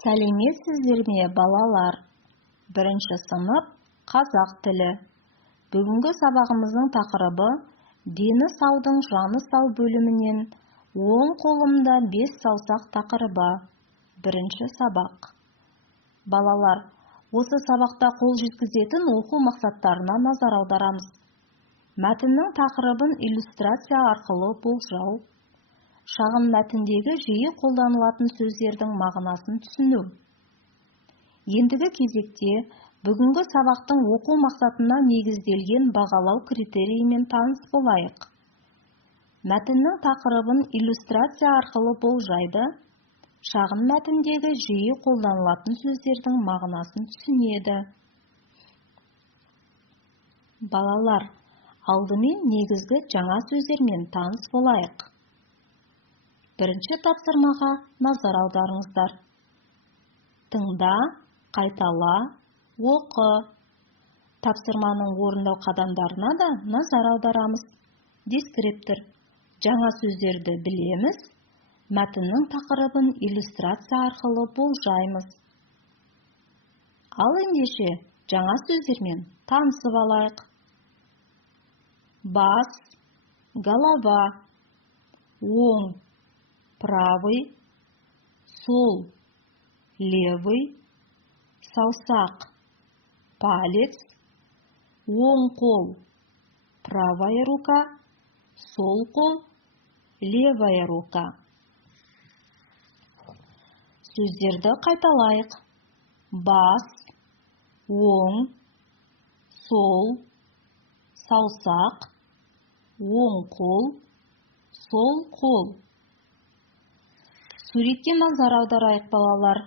Сәлеметсіздер ме, балалар? Бірінші сынып қазақ тілі. Бүгінгі сабағымыздың тақырыбы дені саудың жаны сау бөлімінен оң қолымда 5 саусақ тақырыбы. Бірінші сабақ. Балалар, осы сабақта қол жеткізетін оқу мақсаттарына назар аударамыз. Мәтіннің тақырыбын иллюстрация арқылы болжау. Шағын мәтіндегі жиі қолданылатын сөздердің мағынасын түсіну. Ендігі кезекте бүгінгі сабақтың оқу мақсатына негізделген бағалау критерийімен таныс болайық. Мәтіннің тақырыбын иллюстрация арқылы болжайды. Шағын мәтіндегі жиі қолданылатын сөздердің мағынасын түсінеді. Балалар, алдымен негізгі жаңа сөздермен таныс болайық. Бірінші тапсырмаға назар аударыңыздар. Тыңда, қайтала, оқы. Тапсырманың орындау қадамдарына да назар аударамыз. Дескриптор. Жаңа сөздерді білеміз. Мәтіннің тақырыбын иллюстрация арқылы болжаймыз. Ал ендеше жаңа сөздермен танысып алайық. Бас, голова, оң, правый, сол, левый, саусақ, палец, оң қол, правая рука, сол қол, левая рука. Сөздерді қайталайық. Бас, оң, сол, саусақ, оң қол, сол қол. Суретке назар аударайық, балалар.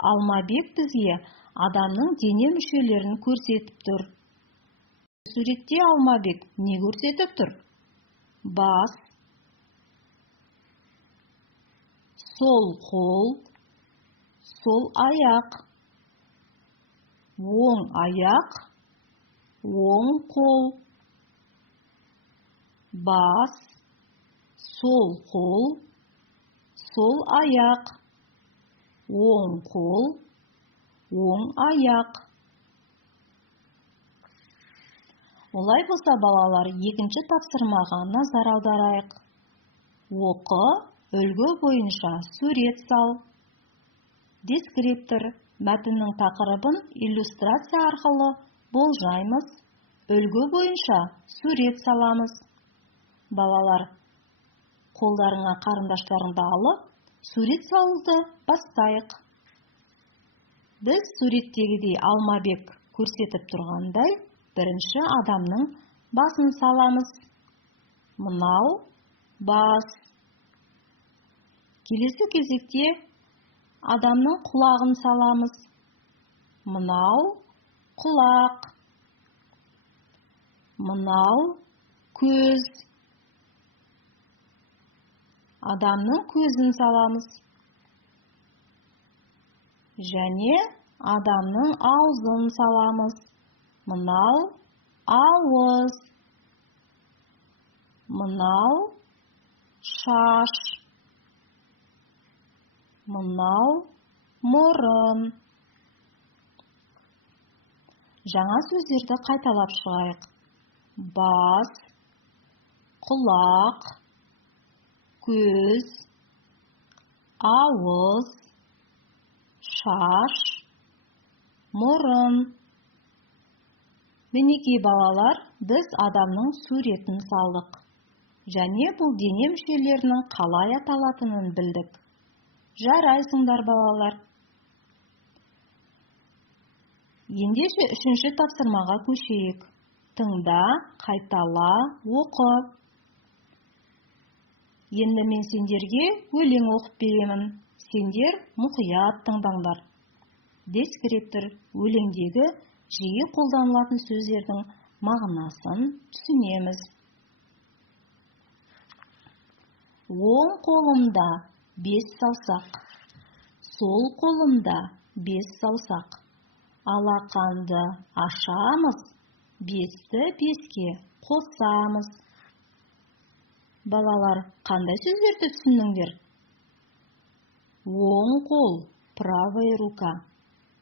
Алмабек бізге адамның дене мүшелерін көрсетіп тұр. Суретте Алмабек не көрсетіп тұр? Бас, сол қол, сол аяқ, оң аяқ, оң қол. Бас, сол қол, сол аяқ, оң қол, оң аяқ. Олай болса, балалар, екінші тапсырмаға назар аударайық. Оқы, үлгі бойынша сурет сал. Дескриптор. Мәтіннің тақырыбын иллюстрация арқылы болжаймыз. Үлгі бойынша сурет саламыз. Балалар, қолдарыңа қарындаштарыңды алып, сурет салуды бастайық. Біз суреттегідей Алмабек көрсетіп тұрғандай, бірінші адамның басын саламыз. Мынау бас. Келесі кезекте адамның құлағын саламыз. Мынау құлақ. Мынау көз. Адамның көзін саламыз. Және адамның аузын саламыз. Мынау ауыз. Мынау шаш. Мынау мұрын. Жаңа сөздерді қайталап шығайық. Бас, құлақ, көз, ауыз, шаш, мұрын. Мінекей, балалар, біз адамның суретін салдық. Және бұл дене мүшелерінің қалай аталатынын білдік. Жарайсыңдар, балалар. Ендеше үшінші тапсырмаға көшейік. Тыңда, қайтала, оқы. Енді мен сендерге өлең оқып беремін. Сендер мұқият тыңдаңдар. Дескриптор. Өлеңдегі жиі қолданылатын сөздердің мағынасын түсінеміз. Оң қолымда 5 саусақ. Сол қолымда 5 саусақ. Алақанды ашамыз, 5-ті 5-ке қосамыз. Балалар, қандай сөздерді түсіндіңдер? Оң қол, правая рука.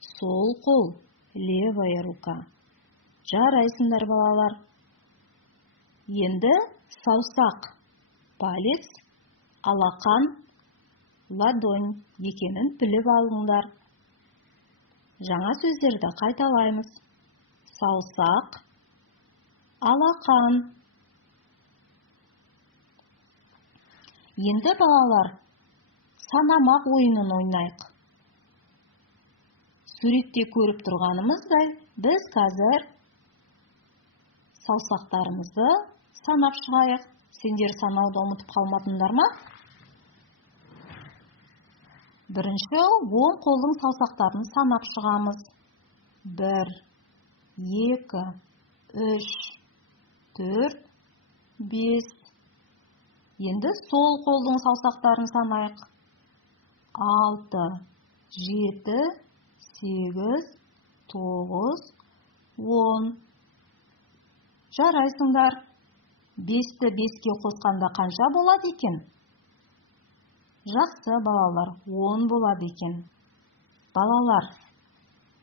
Сол қол, левая рука. Жарайсыңдар, балалар. Енді саусақ, палец, алақан, ладонь екенін біліп алыңдар. Жаңа сөздерді қайталаймыз. Саусақ, алақан. Енді балалар, санамақ ойынын ойнайық. Суретте көріп тұрғанымыздай, біз қазір саусақтарымызды санап шығайық. Сендер санауды ұмытып қалмадыңдар ма? Бірінші, оң қолдың саусақтарын санап шығамыз. 1, 2, 3, 4, 5. Енді сол қолдың саусақтарын санайық. 6, 7, 8, 9, 10. Жарайсыңдар. 5-ті 5-ке қосқанда қанша болады екен? Жақсы, балалар, 10 болады екен. Балалар,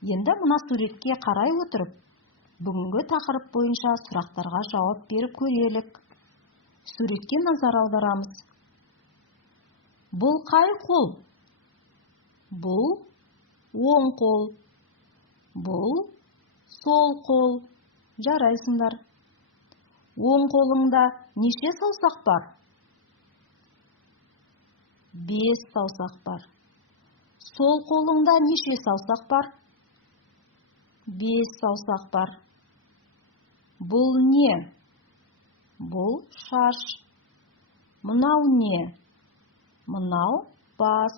енді мына суретке қарай отырып, бүгінгі тақырып бойынша сұрақтарға жауап беріп көрелік. Суретке назар аударамыз. Бұл қай қол? Бұл оң қол. Бұл сол қол. Жарайсыңдар. Оң қолыңда неше саусақ бар? 5 саусақ бар. Сол қолыңда неше саусақ бар? 5 саусақ бар. Бұл не? Бұл шаш. Мынау не? Мынау бас.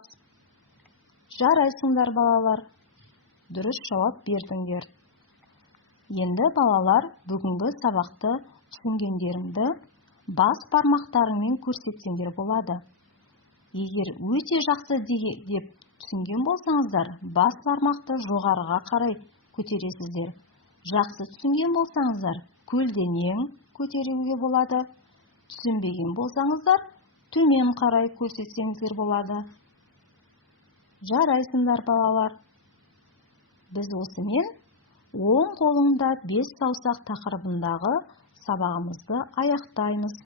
Жарайсыңдар, балалар. Дұрыс жауап бердіңдер. Енді балалар, бүгінгі сабақты түсінгендеріңді бас бармақтарымен көрсетсеңдер болады. Егер өте жақсы деп түсінген болсаңыздар, бас бармақты жоғарыға қарай көтересіздер. Жақсы түсінген болсаңыздар, көлденең көтеруге болады. Түсінбеген болсаңыздар, төмен қарай көрсетсеңіздер болады. Жарайсыңдар, балалар. Біз осымен оң қолыңда 5 саусақ тақырыбындағы сабағымызды аяқтаймыз.